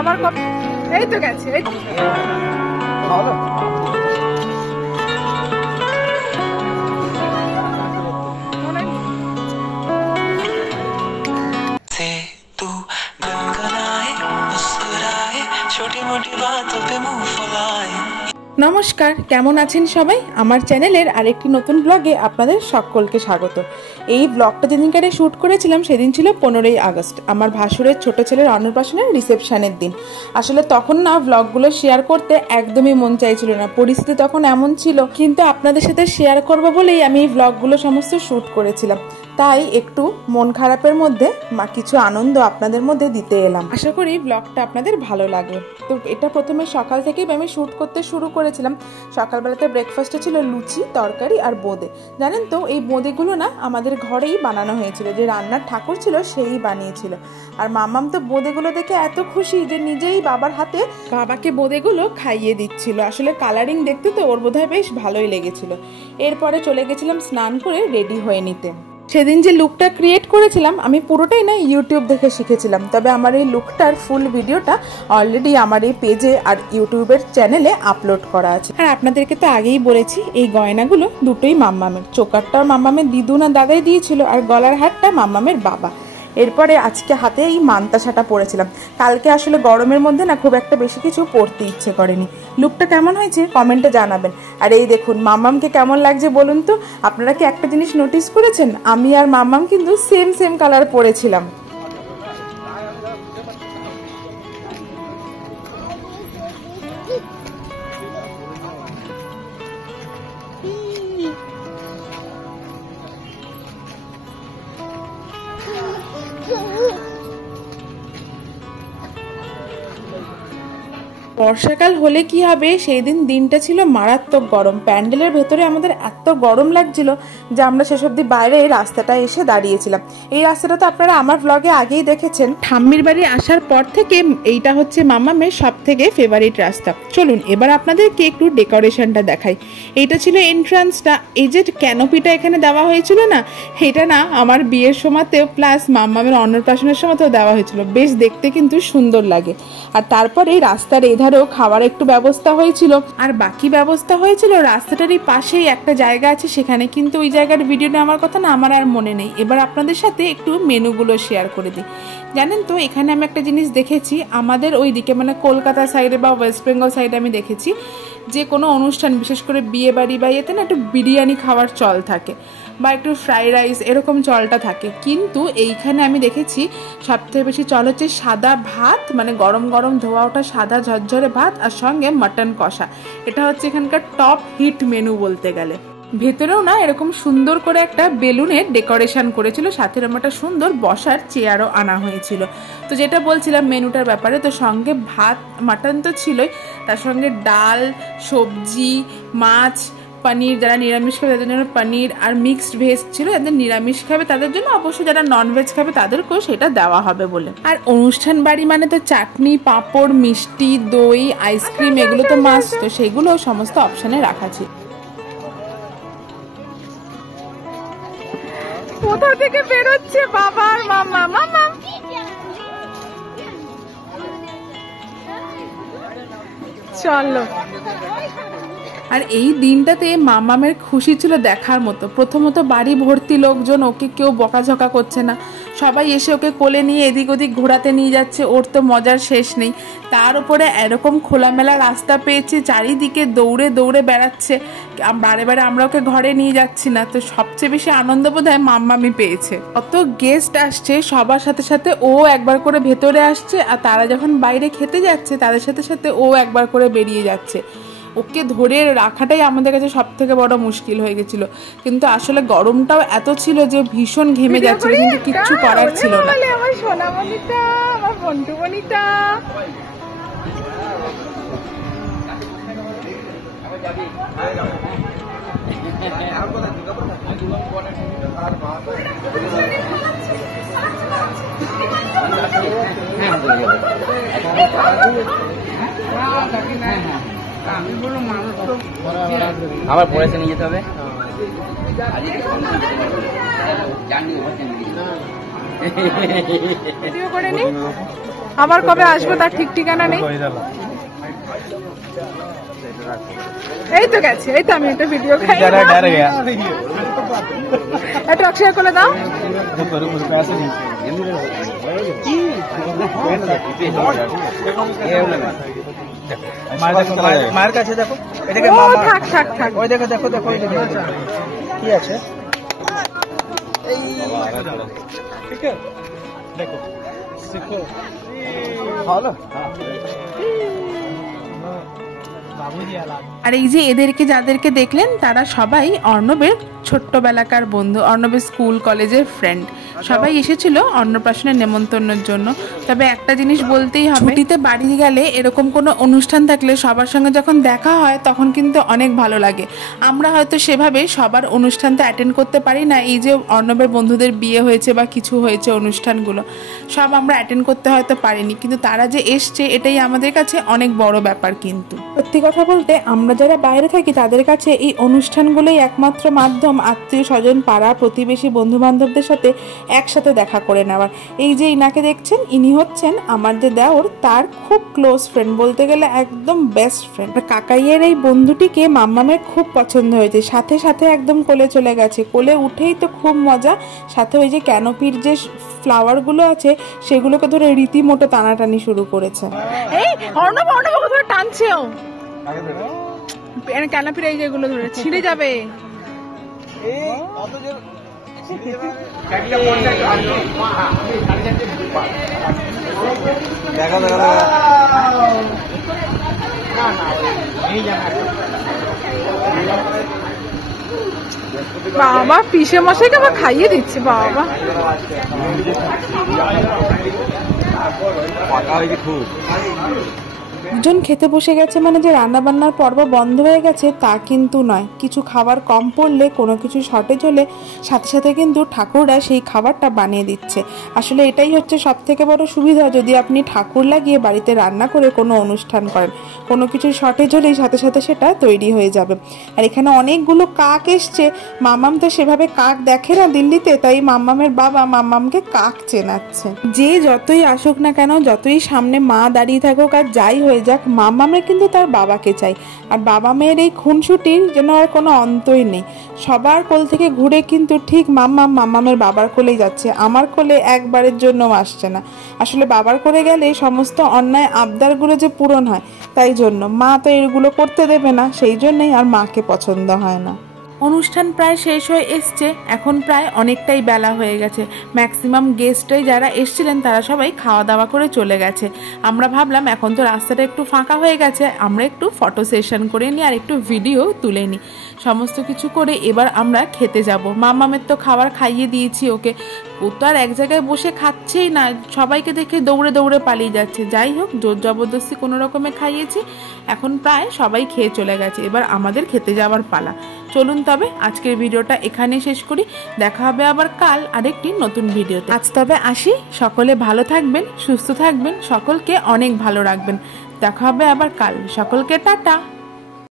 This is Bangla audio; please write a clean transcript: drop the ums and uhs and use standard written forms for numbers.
আমার এই তো গেছে ভালো নমস্কার, কেমন আছেন সবাই? আমার চ্যানেলের আরেকটি নতুন ব্লগে আপনাদের সকলকে স্বাগত। এই ব্লগটা যেদিনকারে শ্যুট করেছিলাম সেদিন ছিল 15ই আগস্ট, আমার ভাসুরের ছোট ছেলের অন্নপ্রাশনের রিসেপশনের দিন। আসলে তখন না ব্লগগুলো শেয়ার করতে একদমই মন চাইছিল না, পরিস্থিতি তখন এমন ছিল, কিন্তু আপনাদের সাথে শেয়ার করব বলেই আমি এই ব্লগগুলো সমস্ত শ্যুট করেছিলাম। তাই একটু মন খারাপের মধ্যে কিছু আনন্দ আপনাদের মধ্যে দিতে এলাম। আশা করি ব্লগটা আপনাদের ভালো লাগবে। তো এটা প্রথমে সকাল থেকেই আমি শ্যুট করতে শুরু করেছিলাম। সকালবেলাতে ব্রেকফাস্টে ছিল লুচি, তরকারি আর বোঁদে। জানেন তো, এই বোঁদেগুলো না আমাদের ঘরেই বানানো হয়েছিল, যে রান্নার ঠাকুর ছিল সেই বানিয়েছিল। আর মামাম তো বোঁদেগুলো দেখে এত খুশি যে নিজেই বাবার হাতে বাবাকে বোঁদেগুলো খাইয়ে দিচ্ছিল। আসলে কালারিং দেখতে তো ওর বোধহয় বেশ ভালোই লেগেছিল। এরপরে চলে গেছিলাম স্নান করে রেডি হয়ে নিতে। সেদিন যে লুকটা ক্রিয়েট করেছিলাম আমি পুরোটাই না ইউটিউব দেখে শিখেছিলাম, তবে আমার এই লুকটার ফুল ভিডিওটা অলরেডি আমার এই পেজে আর ইউটিউবের চ্যানেলে আপলোড করা আছে। আর আপনাদেরকে তো আগেই বলেছি এই গয়নাগুলো দুটোই মাম্মামের। চোকারটাও মাম্মামের দিদু না দাদাই দিয়েছিল, আর গলার হারটা মাম্মামের বাবা। এরপরে আজকে হাতে এই মান্তাসাটা পরেছিলাম। কালকে আসলে গরমের মধ্যে না খুব একটা বেশি কিছু পরতে ইচ্ছে করেনি। লুকটা কেমন হয়েছে কমেন্টে জানাবেন। আর এই দেখুন মাম্মামকে কেমন লাগছে বলুন তো। আপনারা কি একটা জিনিস নোটিস করেছেন, আমি আর মাম্মাম কিন্তু সেম কালার পরেছিলাম। বর্ষাকাল হলে কি হবে, সেই দিনটা ছিল মারাত্মক গরম। প্যান্ডেলের ভেতরে আমাদের এত গরম লাগছিল যে আমরা শেষ অবধি বাইরে এই রাস্তাটায় এসে দাঁড়িয়েছিলাম। এই রাস্তাটা তো আপনারা আমার ব্লগে আগেই দেখেছেন। ঠাম্মির বাড়ি আসার পর থেকে এইটা হচ্ছে মামামের সব থেকে ফেভারিট রাস্তা। চলুন এবার আপনাদেরকে একটু ডেকোরেশনটা দেখাই। এইটা ছিল এন্ট্রান্সটা। এই যে ক্যানোপিটা এখানে দেওয়া হয়েছিল না, এটা না আমার বিয়ের সময়তেও প্লাস মামামের অন্নপ্রাশনের সময়তেও দেওয়া হয়েছিল। বেশ দেখতে কিন্তু সুন্দর লাগে। আর তারপর এই রাস্তার এধারেও খাওয়ার একটু ব্যবস্থা হয়েছিল, আর বাকি ব্যবস্থা হয়েছিল রাস্তাটারই পাশেই একটা জায়গা আছে, সেখানে কিন্তু ওই জায়গার ভিডিওটা আমার কথা না আমার আর মনে নেই। এবার আপনাদের সাথে একটু মেনুগুলো শেয়ার করে দিই। জানেন তো, এখানে আমি একটা জিনিস দেখেছি, আমাদের ওই দিকে মানে কলকাতা সাইডে বা ওয়েস্ট বেঙ্গল সাইডে আমি দেখেছি যে কোনো অনুষ্ঠান, বিশেষ করে বিয়ে বাড়ি বা এতে না একটু বিরিয়ানি খাওয়ার চল থাকে বা একটু ফ্রাইড রাইস এরকম চলটা থাকে। কিন্তু এইখানে আমি দেখেছি সবথেকে বেশি চল হচ্ছে সাদা ভাত, মানে গরম গরম ধোয়া ওঠা সাদা ঝরঝরে ভাত, আর সঙ্গে মাটন কষা। এটা হচ্ছে এখানকার টপ হিট মেনু বলতে গেলে। ভেতরেও না এরকম সুন্দর করে একটা বেলুনের ডেকোরেশন করেছিল, সাথে এরকম একটা সুন্দর বসার চেয়ারও আনা হয়েছিল। তো যেটা বলছিলাম মেনুটার ব্যাপারে, তো সঙ্গে ভাত মাটন তো ছিলই, তার সঙ্গে ডাল, সবজি, মাছ, পনির, যারা নিরামিষ খাবে তাদের জন্য পনির, আর মিক্সড ভেজ ছিল। যাদের নিরামিষ খাবে তাদের জন্য অবশ্যই, যারা ননভেজ খাবে তাদেরকেও সেটা দেওয়া হবে বলে। আর অনুষ্ঠান বাড়ি মানে তো চাটনি, পাঁপড়, মিষ্টি, দই, আইসক্রিম এগুলো তো মাস্ট, তো সেগুলো সমস্ত অপশানে রাখা ছিল। কোথা থেকে বেরোচ্ছে বাবা আর মামা? মামা চলো। আর এই দিনটাতে মামামের খুশি ছিল দেখার মতো। প্রথমত বাড়ি ভর্তি লোকজন, ওকে কেউ বকাঝকা করছে না, সবাই এসে ওকে কোলে নিয়ে এদিক ওদিক ঘোরাতে নিয়ে যাচ্ছে, ওর তো মজার শেষ নেই। তার উপরে এরকম খোলামেলা রাস্তা পেয়েছে, চারিদিকে দৌড়ে দৌড়ে বেড়াচ্ছে, বারে বারে আমরা ওকে ঘরে নিয়ে যাচ্ছি না। তো সবচেয়ে বেশি আনন্দ বোধহয় মাম্মামি পেয়েছে। অত গেস্ট আসছে, সবার সাথে সাথে ও একবার করে ভেতরে আসছে, আর তারা যখন বাইরে খেতে যাচ্ছে তাদের সাথে সাথে ও একবার করে বেরিয়ে যাচ্ছে। ওকে ধরে রাখাটাই আমাদের কাছে সব থেকে বড় মুশকিল হয়ে গেছিল। কিন্তু আসলে গরমটাও এত ছিল যে ভীষণ ঘেমে যাচ্ছিল, কিন্তু কিচ্ছু করার ছিল না। আমার সোনামণিটা, আমার বন্ধুমণিটা, আবার পরেছে নিয়ে যেতে হবে। ভিডিও করে নি, আবার কবে আসবো তার ঠিক ঠিকানা নেই। এই তো গেছে, এই তো আমি একটা ভিডিও খাই। একটু অক্ষয় করে দাও। মায়ের কাছে দেখো, এটাকে থাক থাক থাক, ওই দেখো দেখো দেখো কি আছে, ঠিক আছে দেখো শিখো ভালো। আর এই যে এদেরকে যাদেরকে দেখলেন তারা সবাই অর্ণবের ছোট্টবেলাকার বন্ধু, অর্ণবের স্কুল কলেজের ফ্রেন্ড। সবাই এসেছিল অন্নপ্রাশনের নেমন্তন্নের জন্য। তবে একটা জিনিস বলতেই হবে, ছুটিতে বাড়ি গেলে এরকম কোনো অনুষ্ঠান থাকলে সবার সঙ্গে যখন দেখা হয় তখন কিন্তু অনেক ভালো লাগে। আমরা হয়তো সেভাবে সবার অনুষ্ঠানটা অ্যাটেন্ড করতে পারি না। এই যে অর্ণবের বন্ধুদের বিয়ে হয়েছে বা কিছু হয়েছে অনুষ্ঠানগুলো, সব আমরা অ্যাটেন্ড করতে হয়তো পারিনি, কিন্তু তারা যে এসছে এটাই আমাদের কাছে অনেক বড় ব্যাপার। কিন্তু সত্যি কথা বলতে আমরা যারা বাইরে থাকি তাদের কাছে এই অনুষ্ঠানগুলোই একমাত্র মাধ্যম আত্মীয় স্বজন, পাড়া প্রতিবেশী, বন্ধু বান্ধবদের সাথে একসাথে দেখা করে নেওয়ার। এই যে ইনাকে দেখছেন, ইনি হচ্ছেন আমার যে দেওর, তার খুব ক্লোজ ফ্রেন্ড, বলতে গেলে একদম বেস্ট ফ্রেন্ড। কাকাইয়ের এই বন্ধুটিকে মাম্মামের খুব পছন্দ হয়েছে, সাথে সাথে একদম কোলে চলে গেছে। কোলে উঠেই তো খুব মজা, সাথে ওই যে ক্যানোপির যে ফ্লাওয়ারগুলো আছে সেগুলোকে ধরে রীতিমতো টানাটানি শুরু করেছে। এই অর্ণব অর্ণবকে ধরে টানছে ও, ক্যানোপির এই যেগুলো ধরে ছিঁড়ে যাবে। বাবা পিসে মশাইকে আবার খাইয়ে দিচ্ছে বাবা। দুজন খেতে বসে গেছে মানে যে রান্না বান্নার পর্ব বন্ধ হয়ে গেছে তা কিন্তু নয়। কিছু খাবার কম পড়লে, কোনো কিছু শর্টেজ হলে সাথে সাথে কিন্তু ঠাকুররা সেই খাবারটা বানিয়ে দিচ্ছে। আসলে এটাই হচ্ছে সব থেকে বড় সুবিধা, যদি আপনি ঠাকুর লাগিয়ে বাড়িতে রান্না করে কোনো অনুষ্ঠান করেন, কোনো কিছু শর্টেজ হলেই সাথে সাথে সেটা তৈরি হয়ে যাবে। আর এখানে অনেকগুলো কাক এসছে। মাম্মাম তো সেভাবে কাক দেখে না দিল্লিতে, তাই মাম্মামের বাবা মাম্মামকে কাক চেনাচ্ছে। যে যতই আসুক না কেন, যতই সামনে মা দাঁড়িয়ে থাকুক আর যাই হয়ে যাক, মাম্মামের কিন্তু তার বাবাকে চাই। আর বাবা মেয়ের এই খুনসুটির যেন আর কোনো অন্তই নেই। সবার কোল থেকে ঘুরে কিন্তু ঠিক মাম্মামের বাবার কোলেই যাচ্ছে, আমার কোলে একবারের জন্য আসছে না। আসলে বাবার কোলে গেলে সমস্ত অন্যায় আবদারগুলো যে পূরণ হয়, তাই জন্য মা তো এগুলো করতে দেবে না, সেই জন্যই আর মাকে পছন্দ হয় না। অনুষ্ঠান প্রায় শেষ হয়ে এসছে, এখন প্রায় অনেকটাই বেলা হয়ে গেছে। ম্যাক্সিমাম গেস্টরাই যারা এসছিলেন তারা সবাই খাওয়া দাওয়া করে চলে গেছে। আমরা ভাবলাম এখন তো রাস্তাটা একটু ফাঁকা হয়ে গেছে, আমরা একটু ফটো সেশন করে নিই আর একটু ভিডিও তুলে নিই। সমস্ত কিছু করে এবার আমরা খেতে যাব। মাম্মামের তো খাবার খাইয়ে দিয়েছি ওকে, ও তো আর এক জায়গায় বসে খাচ্ছেই না, সবাইকে দেখে দৌড়ে দৌড়ে পালিয়ে যাচ্ছে। যাই হোক, জোর জবরদস্তি কোনো রকমে খাইয়েছি। এখন প্রায় সবাই খেয়ে চলে গেছে, এবার আমাদের খেতে যাওয়ার পালা। চলুন তবে আজকের ভিডিওটা এখানে শেষ করি, দেখা হবে আবার কাল আরেকটি নতুন ভিডিওতে। আজ তবে আসি, সকলে ভালো থাকবেন, সুস্থ থাকবেন, সকলকে অনেক ভালো রাখবেন। দেখা হবে আবার কাল, সকলকে টাটা।